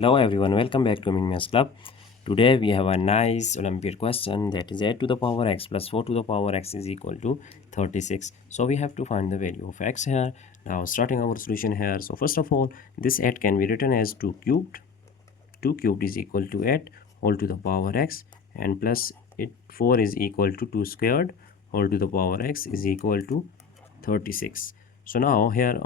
Hello everyone, welcome back to Romanian Maths Club. Today we have a nice Olympiad question, that is 8 to the power x plus 4 to the power x is equal to 36. So we have to find the value of x here. Now starting our solution here. So first of all, this 8 can be written as 2 cubed. 2 cubed is equal to 8 whole to the power x, and plus 4 is equal to 2 squared whole to the power x is equal to 36. So now here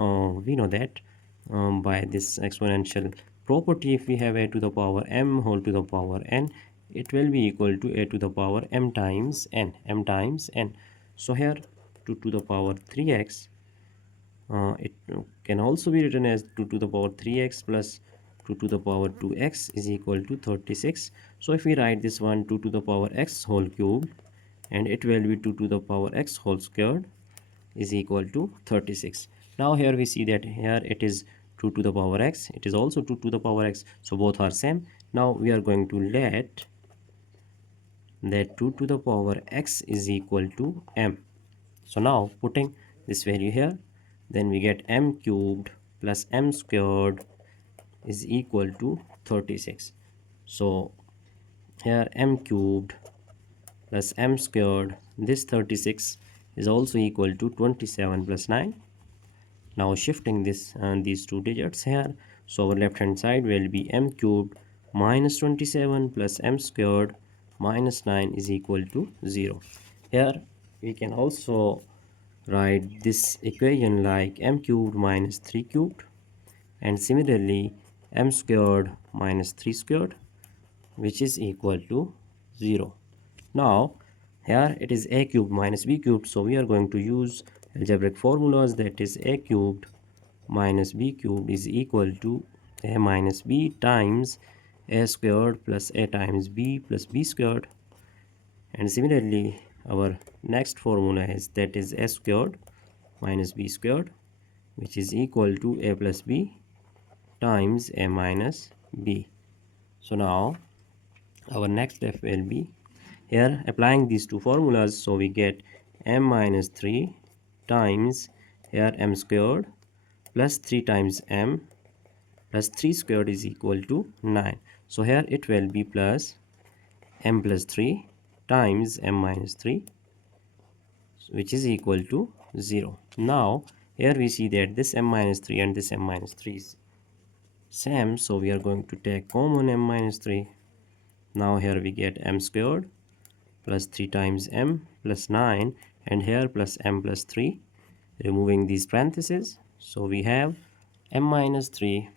we know that by this exponential property, if we have a to the power m whole to the power n, it will be equal to a to the power m times n. So here 2 to the power 3x, it can also be written as 2 to the power 3x plus 2 to the power 2x is equal to 36. So if we write this one 2 to the power x whole cube, and it will be 2 to the power x whole squared is equal to 36. Now here we see that here it is 2 to the power x, it is also 2 to the power x, so both are same. Now we are going to let that 2 to the power x is equal to m. So now putting this value here, then we get m cubed plus m squared is equal to 36. So here m cubed plus m squared, this 36 is also equal to 27 plus 9. Now shifting this these two digits here, so our left hand side will be m cubed minus 27 plus m squared minus 9 is equal to 0. Here we can also write this equation like m cubed minus 3 cubed, and similarly m squared minus 3 squared, which is equal to 0. Now here it is a cubed minus b cubed, so we are going to use algebraic formulas, that is a cubed minus b cubed is equal to a minus b times a squared plus a times b plus b squared. And similarly our next formula is, that is a squared minus b squared, which is equal to a plus b times a minus b. So now our next step will be here applying these two formulas, so we get m minus 3 times here m squared plus 3 times m plus 3 squared is equal to 9. So here it will be plus m plus 3 times m minus 3, which is equal to 0. Now here we see that this m minus 3 and this m minus 3 is same, so we are going to take common m minus 3. Now here we get m squared plus 3 times m plus 9, and here plus m plus 3, removing these parentheses, so we have m minus 3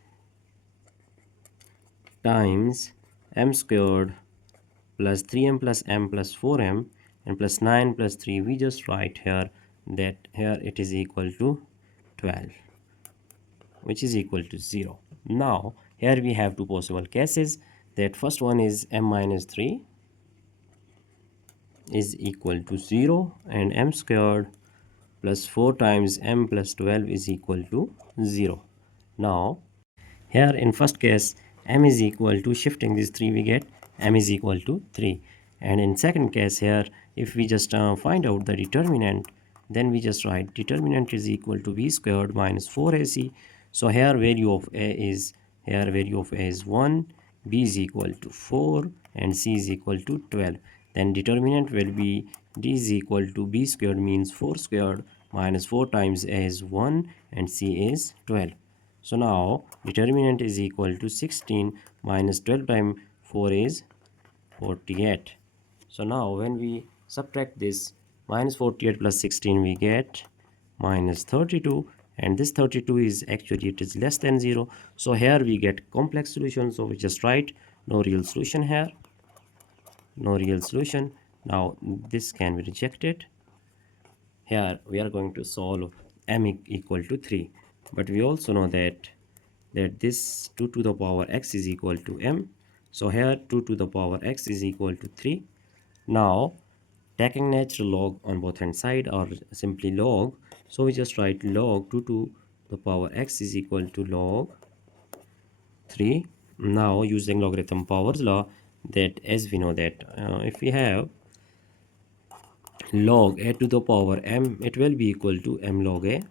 times m squared plus 3m plus m plus 4m and plus 9 plus 3, we just write here that here it is equal to 12, which is equal to 0. Now here we have two possible cases, that first one is m minus 3 is equal to 0 and m squared plus 4 times m plus 12 is equal to 0. Now here in first case m is equal to, shifting this 3 we get m is equal to 3, and in second case here if we just find out the determinant, then we just write determinant is equal to b squared minus 4ac. So here value of a is, here value of a is 1, b is equal to 4 and c is equal to 12. Then determinant will be d is equal to b squared means 4 squared minus 4 times a is 1 and c is 12. So now determinant is equal to 16 minus 12 times 4 is 48. So now when we subtract this minus 48 plus 16, we get minus 32, and this 32 is actually, it is less than 0. So here we get complex solution, so we just write no real solution here, no real solution. Now this can be rejected. Here we are going to solve m equal to 3, but we also know that this 2 to the power x is equal to m. So here 2 to the power x is equal to 3. Now taking natural log on both hand side, or simply log, so we just write log 2 to the power x is equal to log 3. Now using logarithm powers law, that as we know that if we have log a to the power m, it will be equal to m log a.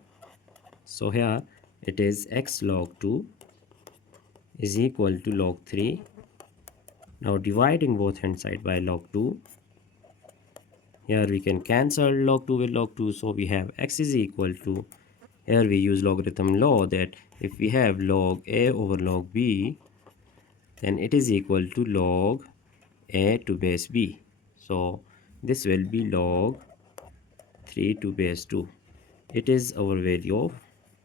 So here it is x log 2 is equal to log 3. Now dividing both hand side by log 2. Here we can cancel log 2 with log 2. So we have x is equal to, here we use logarithm law that if we have log a over log b, then it is equal to log a to base b. So this will be log 3 to base 2. It is our value of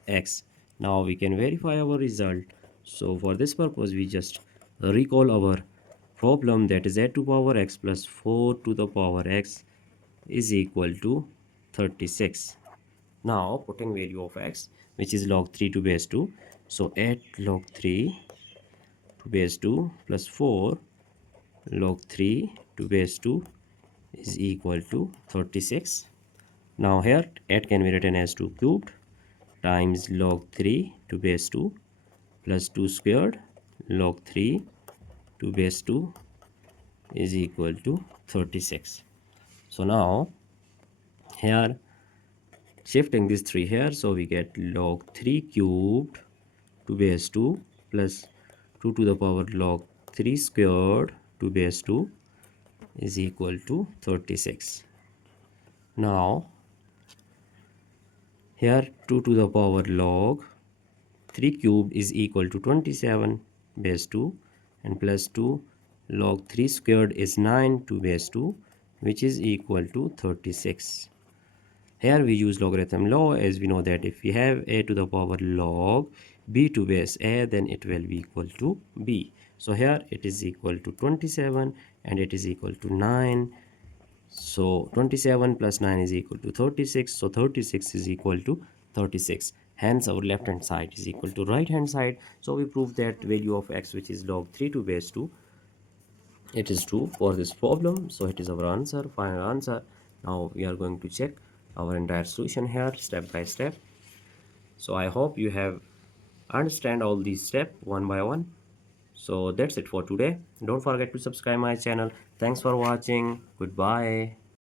x. Now we can verify our result. So for this purpose we just recall our problem, that is a to power x plus 4 to the power x is equal to 36. Now putting value of x, which is log 3 to base 2. So 8 log 3 to base 2 plus 4 log 3 to base 2 is equal to 36. Now here 8 can be written as 2 cubed times log 3 to base 2 plus 2 squared log 3 to base 2 is equal to 36. So now here shifting this 3 here, so we get log 3 cubed to base 2 plus 2 to the power log 3 squared to base 2 is equal to 36. Now here 2 to the power log 3 cubed is equal to 27 base 2 and plus 2 log 3 squared is 9 to base 2, which is equal to 36. Here we use logarithm law, as we know that if we have a to the power log b to base a, then it will be equal to b. So here it is equal to 27 and it is equal to 9. So 27 plus 9 is equal to 36. So 36 is equal to 36. Hence our left hand side is equal to right hand side. So we prove that value of x, which is log 3 to base 2, it is true for this problem. So it is our answer, final answer. Now we are going to check our entire solution here step by step. So I hope you have understand all these steps one by one. So that's it for today. Don't forget to subscribe my channel. Thanks for watching. Goodbye.